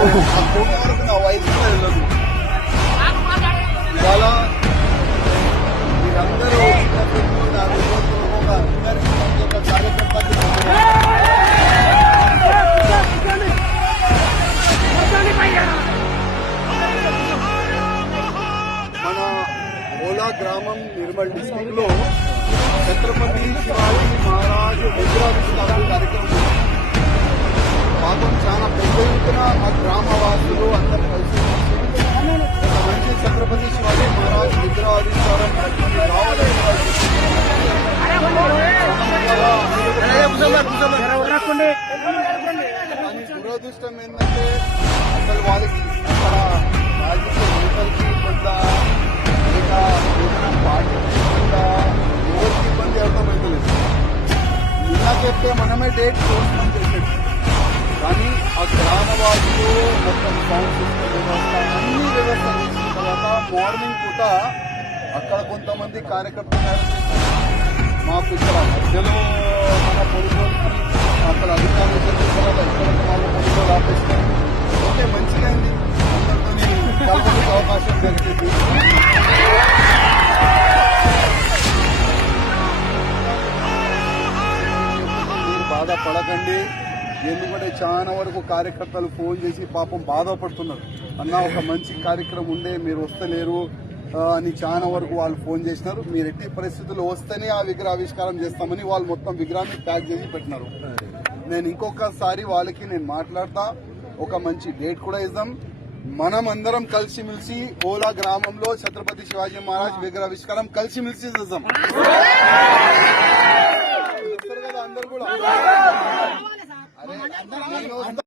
వరకు నా వయసు కూడా వెళ్ళదు. ఇవాళ మీరందరూ అందరికీ ప్రతి ఒక్క కార్యకర్తకి మన ఓలా గ్రామం నిర్మల్ డిస్టిక్ లో ఛత్రపతి శివాజీ మహారాజ్ విగ్రహావిష్కరణ కార్యక్రమం పాపం చాలా పెద్ద ఎత్తున ఆ గ్రామవాసులు అందరూ కలిసి ఒక మంచి ఛత్రపతి శివాజీ మహారాజ్ విగ్రహావిష్కరణ రావాలని దురదృష్టం ఏంటంటే అసలు వాళ్ళకి అక్కడ రాజకీయ నేతలకి కొంత లేక ఏదైనా పార్టీ కొంత ఎవరికి ఇబ్బంది అర్థమైతలేదు. ఇలా చెప్తే మనమే డేట్ పోస్ట్పోన్ చేసేది, కానీ ఆ గ్రామవాసులు మొత్తం సౌండ్ సిస్టమ్ వ్యవస్థ అన్ని వ్యవస్థ చేసిన తర్వాత మార్నింగ్ పూట అక్కడ కొంతమంది కార్యకర్తలు మాకు ఇక్కడ మధ్యలో మన పొరుగులకి అక్కడ అధికారులు జరిగిన తర్వాత ఇక్కడ మాకు పొరుగులు ఆపేస్తారు. ఓకే, మంచిగా అయింది, అందరితో కలవడానికి అవకాశం జరిగింది. మీరు బాధపడకండి, ఎందుకంటే చాలా వరకు కార్యకర్తలు ఫోన్ చేసి పాపం బాధపడుతున్నారు. అన్న ఒక మంచి కార్యక్రమం ఉండే మీరు వస్తలేరు అని చాలా వరకు వాళ్ళు ఫోన్ చేసినారు. మీరు ఎట్టి పరిస్థితుల్లో వస్తేనే ఆ విగ్రహావిష్కారం చేస్తామని వాళ్ళు మొత్తం విగ్రహాన్ని ప్యాక్ చేసి పెట్టినారు. నేను ఇంకొకసారి వాళ్ళకి నేను మాట్లాడతా, ఒక మంచి డేట్ కూడా ఇద్దాం. మనం అందరం కలిసిమెలిసి ఓలా గ్రామంలో ఛత్రపతి శివాజీ మహారాజ్ విగ్రహావిష్కారం కలిసిమెలిసి చేద్దాం. అందరు కూడా